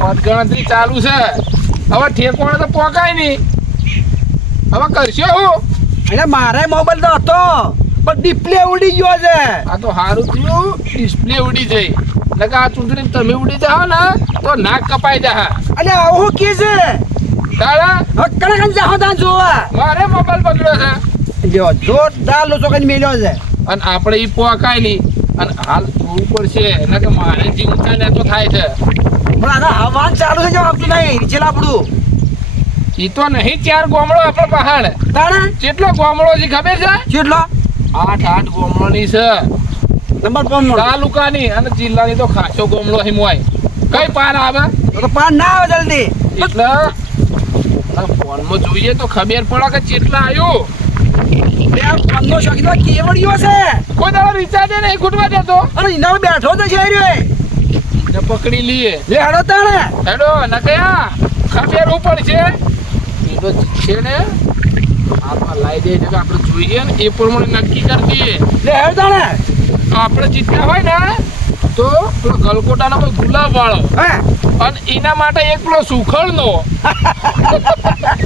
મતગણતરી ચાલુ છે. હવે ઠેકોણે તો પોકાય નહીં. હવે કરશો હું? એટલે મારે મોબાઈલ તો હતો પણ ડિસ્પ્લે ઉડી ગયો છે. આ તો સારું થયું ડિસ્પ્લે ઉડી જઈ. નકર આ ચૂંટણી તમે ઉડી જાઓ ને તો નાક કપાઈ જા. એટલે આવું કે છે તારા હવે કણ જાઓ તા જોવા મારે મોબાઈલ બગડ્યો છે જો જોરદાર લોચો કઈ મેલ્યો છે. અને આપણે ઈ પોકાય નહીં. અને હાલ જોવું પડશે નકર મારે જે ઊંચા નેતો થાય છે. પણ આના હવાન ચાલુ છે જો આપતું નહીં રીચેલા આપણું ઈ તો નહીં 4 ગોમડો આપણો પહાડ. તાણે કેટલો ગોમડો છે ખબર છે? કેટલો 8 ગોમડોની છે. નંબર 5 તાલુકાની અને જિલ્લાની તો ખાસો ગોમડો હી મોય. કઈ પાર આવે? તો પાન ના આવે જલ્દી એટલે ફોનમાં જોઈએ તો ખબર પડે કે કેટલા આવ્યું. બે પંનો શોખીનો કેવડિયો છે. કોઈ દાડો રિચાર્જ નહીં ખૂટવા દેતો. અરે ઇનામ બેઠો તો છે રે ને પકડી લઈએ. લે હેડો તાણે હેડો નકયા ખબર ઉપર છે. એ તો છે ને હાથમાં લાવી દે એટલે આપણે જોઈએ ને એ પ્રમાણે નક્કી કરી દઈએ. લે હેડ તાણે આપણે જીત્યા હોય ને તો પેલો ગલકોટાનો કોઈ ગુલાબ વાળો હે અને એના માટે એક પેલો સુખડનો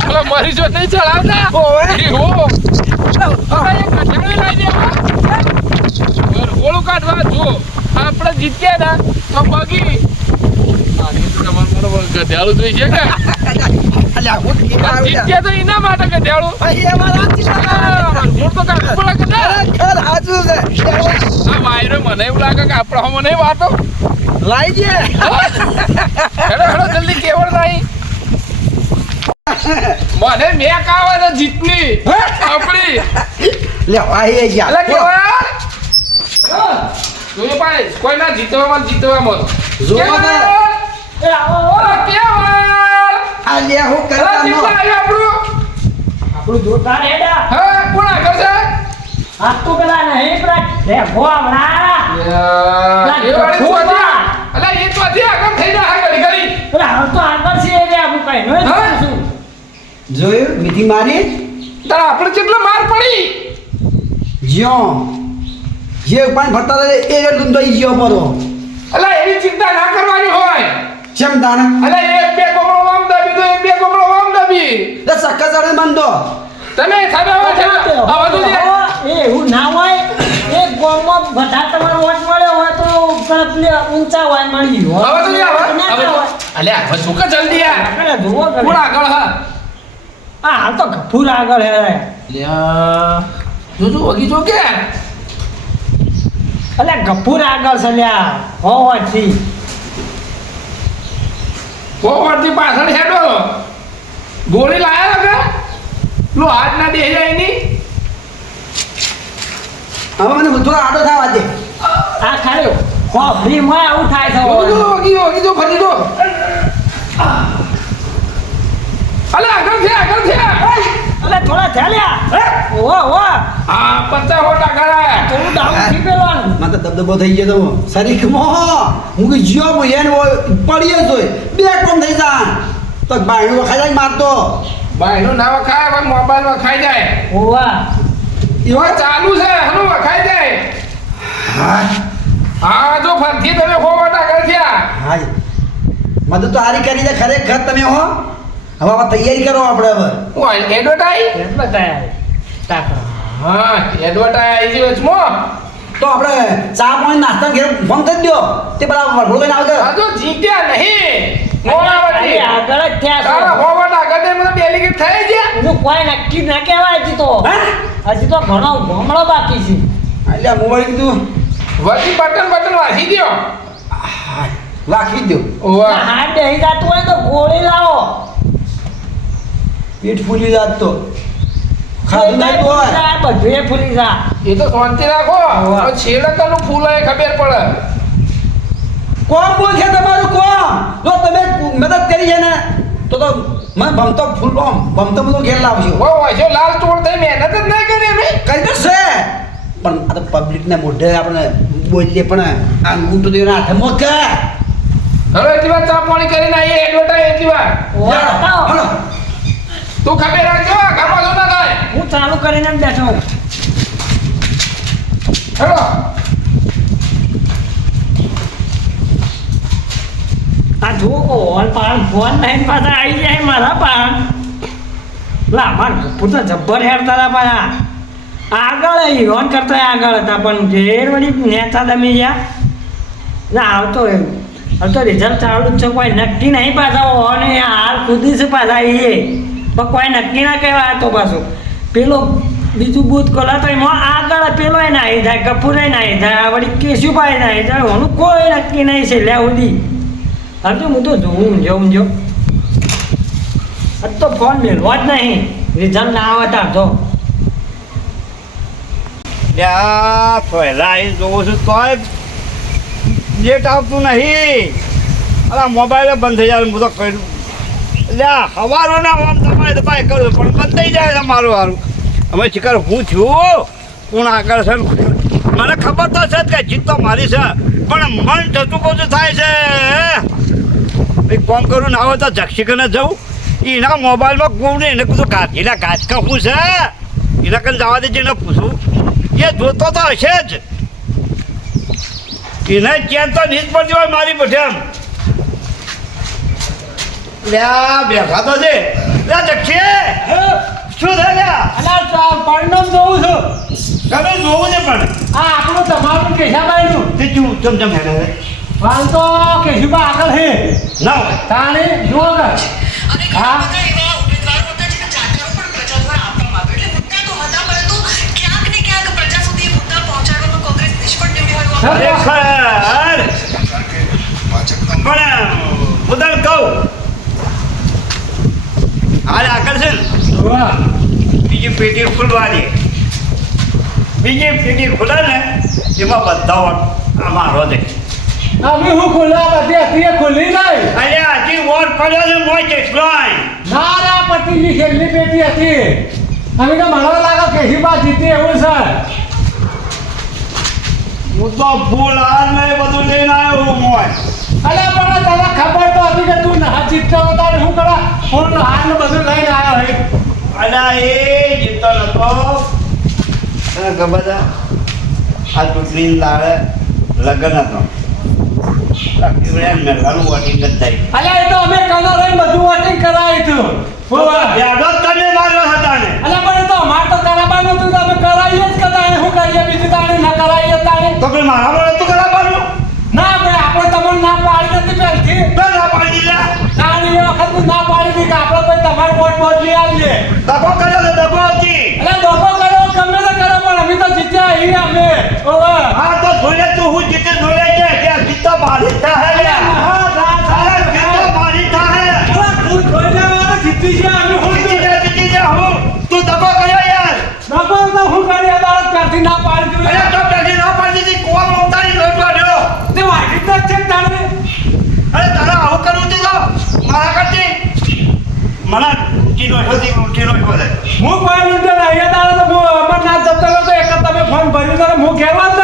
પેલો મરીચો નહીં ચડાવતા ઓવે. એવો. હવે એક ગધેડું લાવી દેવા. ગોળું કાઢવા જો આપણે જીત્યા ને તો બગી આની તો તમારે મારો ગધેડું જોઈ છે કે અલ્યા હું જીત્યા તો એના માટે ગધેડું. ભાઈ એમાં રાજી હું તો કાઢવું પડે કે ના? ખર હાજુ છે આ વાયરો મને એવું લાગે કે આપણે મને વાતો લાઈ દે હેડો હેડો જલ્દી કેવળ નહીં. મને મેક આવે ને જીતની આપણી. લે આઈ અલે ગયા કેવળ જોયું ભાઈ કોઈ ના જીતવામાં જીતવામાં જોવા દે. એ આવો કેવળ આ લે હું અરે કરતા નો જીતવા આવ્યું આપણું જોતા રેડા હા કોણ આગળ છે? આ તો પેલા નહીં પેલા રે ભોવડા એ વાળી તો હતી. અલે એ તો હતી આગળ થઈ જા ઘડી ઘડી. પેલા હાલ તો આગળ છે રે હું કઈ નો હા? છું જોયું મીઠી મારી તારા આપણે કેટલો માર પડી. જ્યો જે પાણી ભરતા હતા એ જ દુંદાઈ ગયો પરો અલે એવી ચિંતા ના કરવાની હોય. ચમ તાને અલે એક બે કોમળો વામ દબી તો એક બે કોમળો વામ દબી. લે સક્કા ચડે મંદો તમે થાબે હવે આ બધું જે એ એવું ના હોય એક ગોમમાં બધા તમારો વોટ મળ્યો હોય તો પેલે ઊંચા હોય મળી હોય હવે તો જે હવે ના હોય. અલે હવે શું કે જલ્દી યાર. આપણે જોવો કરે. કોણ આગળ હા? આ હાલ તો ગફુર આગળ હે લ્યા જોજો વગી જો કે અલે ગફુર આગળ છે લ્યા હોવાથી ફોરવર્ડથી પાછળ હેડો. ગોળી લાયા કે લો હાથ ના દે જાય ની. હવે મને થોડો આડો થવા દે આ ખાલી ફ્રીમાં આવું થાય છે વગી જો ફરી જો. અલે આગળ છે અલે થોડા ચાલ્યા ઓ આ 50 કરાય. થોડું ડાઉન થી પેલાનું મને તો દબદબો થઈ ગયો તો શરીરમાં હું કે જ્યો હું એને પડીએ જોઈ બે કોમ થઈ જા તો બાયણું વખાઈ જાય મારતો ભાઈનું ના વખાય પણ મોબાઈલ વખાઈ જાય. ઓવા એવા ચાલુ છે હનું વખાઈ જાય. હા હા જો ફરતી તમે ફોરવર્ડ આગળ થયા. હા મદદ તો હારી કરી દે ખરેખર તમે હો હવે આમાં તૈયારી કરો આપણે હવે હું એડવર્ટાઈઝ એટલે તૈયાર ટાકા હા એડવર્ટાઈઝ આવી છે વચમાં. તો આપણે ચા પાણી નાસ્તા ઘેર ફોન કરી દો તે પેલા વડોળ કઈ આવે આ જો જીત્યા નહીં મોરાવતી. આગળ જ થયા તારા છે ફોરવર્ડ આગળ તે મને ડેલિગેટ થઈ ગયા. હું કોઈ નક્કી ના કહેવાય હજી તો હજી તો ઘણો ભમણો બાકી છે એટલે મોબાઈલ કીધું વચ્ચે બટન વાસી દ્યો. હા રાખી દો ઓવા હાથ બેહી જતું હોય તો ગોળી લાવો પેટ ફૂલી જાત તો ખાધું નહીં તો હોય બધું એ ફૂલી જા એ તો શાંતિ રાખો. ઓવા. તો છેડકાનું ફૂલ એ ખબર પડે. કોણ બોલ છે તમારું કોણ જો તમે મદદ કરી છે ને તો મને ભમતો ફૂલ ભમતો બધો ઘેર લાવજો ઓ વાજો લાલ ચોળ થઈ મહેનત જ નહીં કરી અમે. કઈ તો છે પણ આ તો પબ્લિકને મોઢે આપણે બોલીએ પણ આ ઊંટો દેવાના હાથે મોકે હવે એટલી વાર ચા પાણી કરીને આવીએ એડવર્ટાઈઝ એટલી વાર. હલો તું ખબર રાખજો ગામમાં જો ના થાય. હું ચાલુ કરીને જ બેઠો છું. હેલો આ જુઓ ઓન પાણ ફોન લઈને પાછા આવી જાય મારા પાણ લા માર પૂછો જબ્બર હેરતા હતા પાછા આગળ હીરોન કરતા આગળ હતા પણ ઘેર વળી નેતા તમે ગયા ના આવતો રિઝલ્ટ ચાલુ જ છે કોઈ નક્કી નહીં પાછા ઓને હાલ ખુદી છે પાછા એ પણ કોઈ નક્કી ના કહેવાય તો પાછું પેલો બીજું બૂથ ખોલા તો એમાં આગળ પેલો નાહી જાય કપૂર નાહી જાય વળી કેશુભાઈ નાહી જાય ઓનું કોઈ નક્કી નહીં છે લે ઉડી હજુ હું તો જોઉં જો તો ફોન મેળવો જ નહીં રિઝલ્ટ ના આવે તાર જો યા પહેલા અહીં જોઉં છું તોય નેટ આવતું નહીં અલા મોબાઈલ બંધ થઈ જાય હું તો કહ્યું લ્યા સવારો ના આમ દબાઈ કરું પણ બંધ થઈ જાય તમારું સારું અમે શિકાર હું છું કોણ આગળ છે મને ખબર તો છે જ કે જીત તો મારી છે પણ મન થતું કહું થાય છે ભાઈ કોમ કરું ના હોય તો જક્ષિકને જવું એના મોબાઈલમાં કોણ એને કીધું ગાંધીના ગાજકા શું છે એના કને જવા દેજે એને પૂછું એ જોતો તો હશે જ એને ચેન તો નીચ પડતી હોય મારી પછી એમ લ્યા બેઠા તો છે લ્યા જક્ષી શું છે લ્યા અલા પરિણામ જોઉં છું તમે જોવું છે પણ આ આપણું તમારું કેશાભાઈનું તે ચૂ ચમચમ હેડે હાલ તો કેશુભાઈ આગળ છે ના હોય તાણે જુઓ કે હા ખરેખર પણ ઉદલ કહું હાલ આગળ છે ને બીજી પેટી ખુલવાની બીજી પેટી ખુલે ને એમાં બધા અમારો છે અમે હું ખુલ્લા બધી હતી ખુલ્લી નહીં અરે હજી વોટ પડ્યો ને મોય કેટલો ના ના પતિની છેલ્લી પેટી હતી અમે તો મને લાગે કેશુભાઈ જીતી એવું છે હું તો ફૂલ હાલ ને બધું લઈને આવ્યો હું મોય અલે પણ તને ખબર તો હતી કે તું ના જીતતો હતો તારે શું કરા ફૂલ હાર ને બધું લઈને આવ્યો હે અલા એ જીતતો નતો તને ખબર છે આ ચૂંટણી લાડે લગ્ન હતો મેળવાનું વોટિંગ જ થાય અલે એ તો અમે કલર લઈને બધું વોટિંગ કરાવી હતું યાદો તમે માર્યો હતા ને અલે પણ એ તો અમાર તો કરાવવાનું હતું તો અમે કરાવીએ જ કદાચ શું કરીએ બીજું તાણે ના કરાવીએ તાણે તો પછી મારા મળે તું કરાવવાનું ના ભાઈ આપણે તમને ના પાડી નથી પહેલથી ના પાડી દીધા તાણી એ વખત ના પાડી હતી કે આપણે ભાઈ તમારે વોટ બદલી આવીએ દબો કર્યો તો દબો હતી અલે દોખો કરો ગમે તે કરો પણ અમે તો જીત્યા અહીં અમે ઓવે હા તો જોઈને તું હું જીતે જોડે છે કે જીતો મારી થાય હા સારા જીતો મારી થાય તું જોઈને વાળા જીતી ગયા અમે હું જીતી જા હું તું દબો કર્યો યાર દોખો તો હું કરી બાળક કરતી ના પાડી અરે દીધું તો પેલી ના પાડી દીધી કોણ ઉતારી લોટ વાળ્યો તે વાગી તો છે તાણે અરે તારા આવું કરવું છે તો મારા કરતી મને ઊંચી નો બોલે હું કોઈ લૂંટે નહીં તારે તો હું અમરનાથ જતો રહ્યો તો એક જ તમે ફોન ભર્યું તો હું કહેવા જ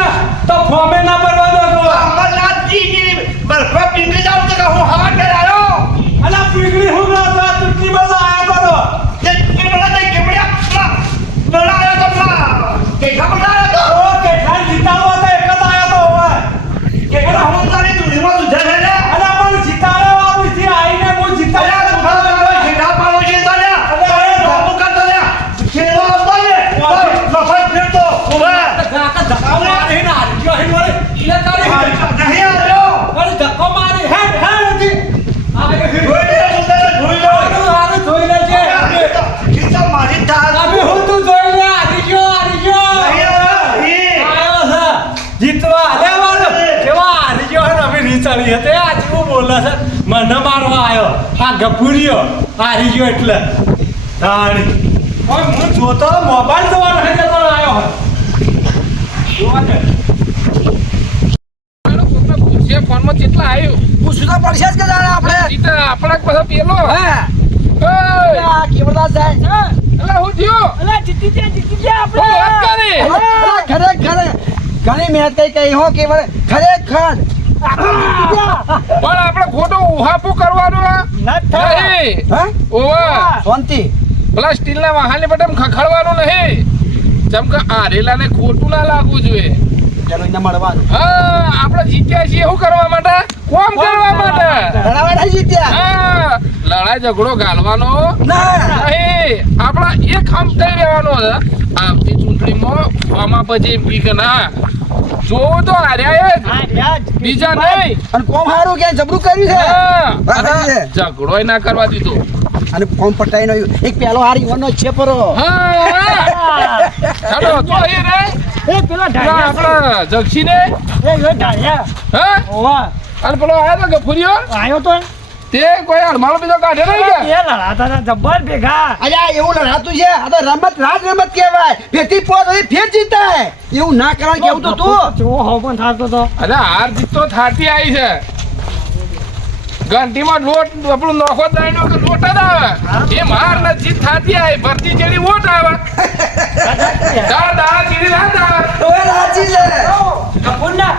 તો ફોર્મે ના ભરવા દો તો અમરનાથજી બરફો પીંગળી જાવ તો કે હું હવા કરાયો અલા પીગળી હું ના તો આ ચૂંટણી માં આયા તો તે પીંગળા તે કેમડિયા બળાયો તો કે ખબર તો ઓ કેટલા જીતાડો તો એક જ આયા તો હવે કે હું તારી દુનિયામાં સુધે છે ને અલા પણ જીતાડો આવી છે આઈને હું જીતાડ્યા તો ખેડા પાડો છે તારે બાબુ કરતો ને ખેડો આવતો ને લફાઈ ફેરતો ઉભા કાકા ધક્કો મારી ને હાર્યો હે મોરે એટલે તારે નહીં આવ્યો અરે ધક્કો મારી હેડ હેડ હતી આવે જોઈ લે સુંદર જોઈ લો આરે જોઈ લેજે ખીચા મારી તાર અમે હું તું જોઈ લે હારી ગયો નહીં આયો છે જીતવા લે મારો કેવા હારી ગયો ને અમે રીચાળી હતી આ જેવું બોલે છે મને મારવા આવ્યો આ ગફુરિયો હારી ગયો એટલે તાણી ઓય હું જોતો મોબાઈલ જોવાનો હે જતો આવ્યો જોવા દે કોકને પૂછે ફોનમાં કેટલા આવ્યું પૂછવું તો પડશે જ કે જાણે આપણે જીતે આપણા બધા પેલો હે ઓય આ કેવડદાસ જાય અલા હું થયો અલા જીતી ગયા હું વાત કરી અલા ખરેખર ઘણી મહેનત કઈ હો કે ખરેખર પણ આપણે ખોટો ઉહાપું કરવાનું નહીં હે ઓવા શાંતિ પેલા સ્ટીલના વાહનને બટન ખખડવાનું નહીં જેમ કે આરેલાને ખોટું ના લાગવું જોઈએ પેલો એને મળવાનું હા આપણે જીત્યા છીએ શું કરવા માટે કોમ કરવા માટે ઘણા બધા જીત્યા હા લડાઈ ઝઘડો ગાલવાનો ના નહીં આપણા એક હમ થઈ રહેવાનો છે આવતી ચૂંટણીમાં આમાં પછી એમ કે ના જોવું તો હાર્યા જ હા યાર બીજા નહીં અને કોમ હારું કે જબરું કર્યું છે હા બરાબર છે. ઝઘડોય ના કરવા દીધો અને કોમ પટાઈ નો એક પેલો હારી વનો છે પરો હા ચાલો તો એ રે એ પેલા ઢાળિયા આપણા જક્ષીને એ ઢાળિયા હા ઓવા અને પેલો આયો તો ગફુરિયો આયો તો તે કોઈ હરમાળો બીજો કાઢે નહીં કે એ લડાતા હતા જબ્બર ભેગા અલ્યા એવું લડાતું છે આ તો રમત રાજ રમત કહેવાય બેથી પોત હવે ફેર જીતાય એવું ના કરવા કેવું તો તું જો હો પણ થાતો તો અરે હાર જીત તો થાતી આવી છે ઘંટીમાં લોટ આપણું નોખો દાયનો કે લોટ જ આવે એ માર ને જીત થાતી આવી ભરતી જેડી વોટ આવે દા ચીડી ના આવે હવે રાજી છે કપૂરના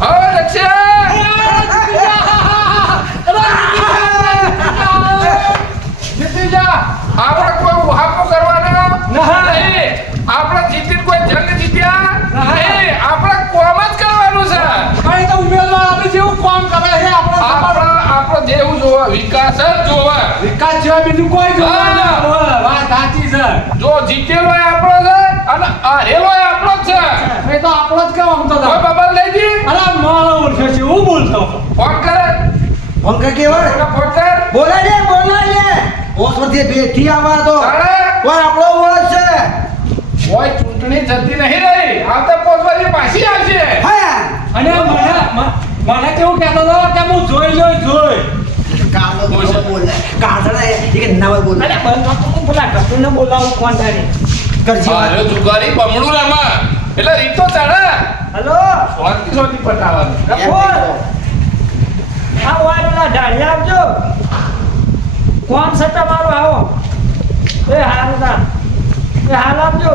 હવે લક્ષ્ય જીતી જા આપણે કોઈ ઉહાપો કરવાનો નહીં આપણે જીતીને કોઈ જંગ જીત્યા નહીં આપણે કોમ જ કરવાનું છે કઈ તો ઉમેદવાર આપણે જેવું કામ કરે છે આપણો જેવું જોવા વિકાસ જ જોવા વિકાસ જેવા બીજું કોઈ જોવાનું હા. નહીં. વાત સાચી છે જો જીતેલો એ આપણો છે અને હારેલો એ આપણો જ છે એ તો આપણો જ કામ તો કોઈ બબલ લઈ દી અરે મારો ઓળખે છે હું બોલતો ફોન કરે ભંકા કેવાય ફોન કર બોલાય લે ઓસ વર્ષે બેઠી આવા તો તારે કોઈ આપણો ઓળખ છે કોઈ ચૂંટણી જતી નહીં રહી આવતા પોતવારી પાછી આવશે હા અને મને કેવું કહેતો હતો કે હું જોઈ કાળો બોલે કાળડા એ કે નવા બોલે અરે બંધ તો હું પેલા કપૂરને બોલાવું કોણ થાય કરજી આરે જુગારી બમણું રમા એટલે રીતો ચડે હલો શાંતિ પટાવાનું કપૂર આ વાળા ઢાળિયા આવજો કોણ છે તમારો આવો એ હાલ તા એ હાલ આવજો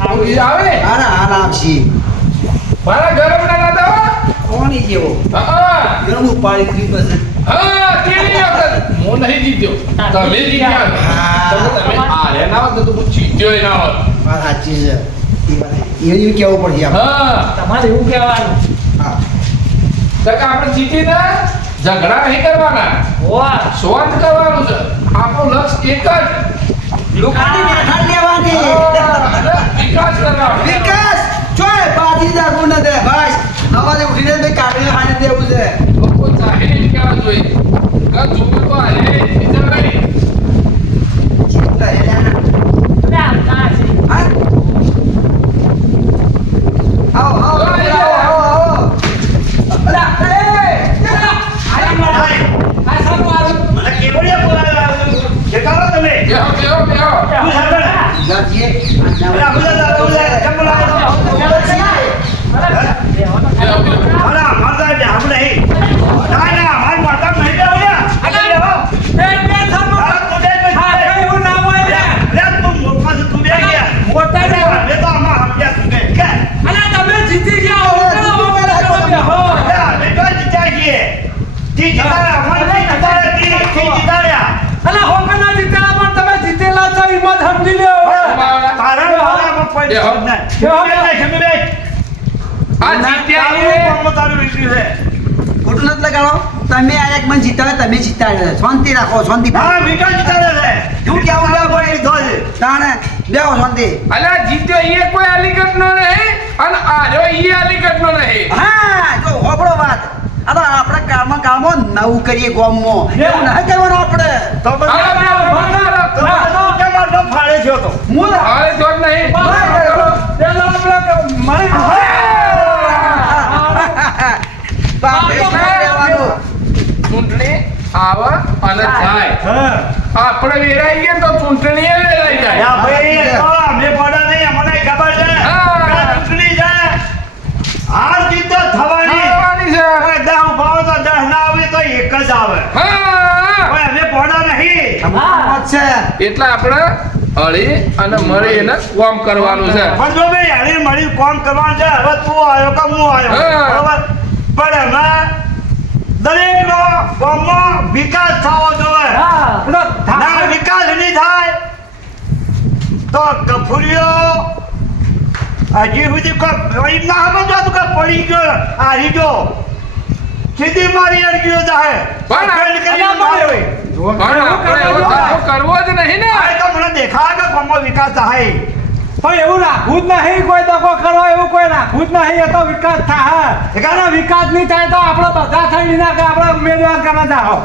આવી આવે હાલ આવશી મારા ગરમ ના દાદા કોની જેવો હા ગરમ ઉપાડી દીધી બસ હા તેની વખત હું નહીં જીત્યો તમે જીત્યા તમે આરે ના હોત તો હું જીત્યો ના હોત વાત સાચી છે એ કેવું પડશે આપણે હા તમારે એવું કહેવાનું હા તો કે આપણે જીતીને ઝઘડા નહીં કરવાના વાહ સ્વાર્થ કરવાનું છે આપણું લક્ષ્ય એક જ લોકોની બેઠા લેવાની અને વિકાસ કરવાનો વિકાસ ચોય બાજી જાગું ન દે બસ આવાજે ઉઠીને બે કાઢીને ખાને દેવું છે લોકો જાહેર એમ કહેવા જોઈએ કે જોવું તો હારે બીજા નહીં અરે આવતા છે હા આવો આવો આવો આવો અલા આ સારું મારું મને કેવડિયા બોલાવ્યા દેખાડો તમે બેહો બેહો બેહો તું સાંભળ ગાજીએ અરે આબુલા દાદા કેમ બોલાવ્યા બેહો બેહો અરે માતા જે હમ નહીં ના મારી માતા નહીં દેવડિયા અરે બેહો તું દે મે એવું ના હોય ને લે તું મોટા છે તું બે ગયા મોટા ને લે તો આમાં હપ્યા તું કે અલા તમે જીતી ગયા હો હો લે મે તો જીત્યા છીએ જી જીતાયા અમારે નહીં જીતાયા જી જીતાયા અલા હો કના જીતેલા પણ તમે જીતેલા છો હિંમત સમજી લ્યો તારા વાળામાં કોઈ બેહો. નહીં બે આ જીત્યા એ તારું વિક્રી છે ખોટું નથી લગાડો તમે આ એક મન જીતાડે તમે જીતાડે શાંતિ રાખો શાંતિ હા વિકાસ જીતાડે છે શું કેવું ના પડે ધોજ તાણે બેહો શાંતિ અલા જીત્યો એ કોઈ અલીગઢનો નહીં અને આર્યો એ અલીગઢનો નહીં હા જો હોબળો વાત આ તો આપણે કામમાં નવું કરીએ ગામમાં એવું ના કરવાનું આપણે તો હાલો, બેહો, ભંગાર. તો કેમ આટલો ફાળે છો તો હું હાલે તો જ નહીં પેલો આપણો મને ચૂંટણી આવે અને જાય આપણે વેરાઈ ગયા તો ચૂંટણી એ વેરાઈ જાય યા ભાઈ તો અમે પડ્યા નહીં અમને ખબર છે હા. કે ચૂંટણી જાય હાર જીત તો થવાની આવવાની છે હવે 10 ભાવ તો 10 ના આવે તો એક જ આવે હા હવે અમે પડ્યા નહીં છે એટલે આપણે હળી અને મળી એને કામ કરવાનું છે પણ જો ભાઈ હળી મળી કામ કરવાનું છે હવે તું આવ્યો કે હું આવ્યો હા. બરાબર પણ એમાં દરેકનો ગામમાં વિકાસ થવો જોઈએ ના વિકાસ નહીં થાય તો ગફુરીઓ હજી સુધી કોઈ એમ ના સમજો તું કે પડી ગયો હારી ગયો સીધી મારી અડગ્યો જાહે પણ ખેલ કરીને અલા, મારે હોય. પણ આપણે એવો ધંધો કરવો જ નહીં ને. આ તો મને દેખાય કે ગામમાં વિકાસ થાય પણ એવું રાખવું જ નહીં, કોઈ દગો કરો એવું કોઈ રાખવું જ નહીં. એ તો વિકાસ થાય. એનો વિકાસ નહીં થાય તો આપણે બધા થઈને ના કે આપણે ઉમેદવાર કરવા જાઓ.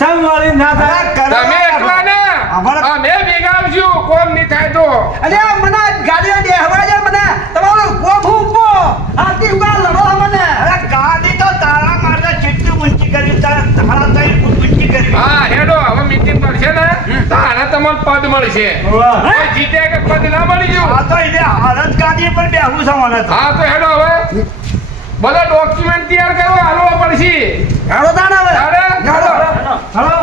ચમ વળી ના થાય. તમે એકલા ને અમારા- અમે ભેગા આવશું કોમ નહીં થાય તો. અરે મને ગાડીઓ બેહવા દે મને તમારો કોમ ઉભો આથી ઉગા લડો મને અરે ગાડી તો તારા માટે જેટલી ઊંચી કરી તારા તઈ ઊંચી કરી હા હેડો હવે મીટિંગ પડશે ને તારે તમને પદ મળશે. કોઈ જીતે કે પદ ના મળી આ ગયું તો એને હાલત ગાડી પર બેહવું છે મને તો. હા તો હેડો હવે બધા ડોક્યુમેન્ટ તૈયાર કરો હાલવા પડશે. હેડો તાણ હવે તારે? હેડો હલો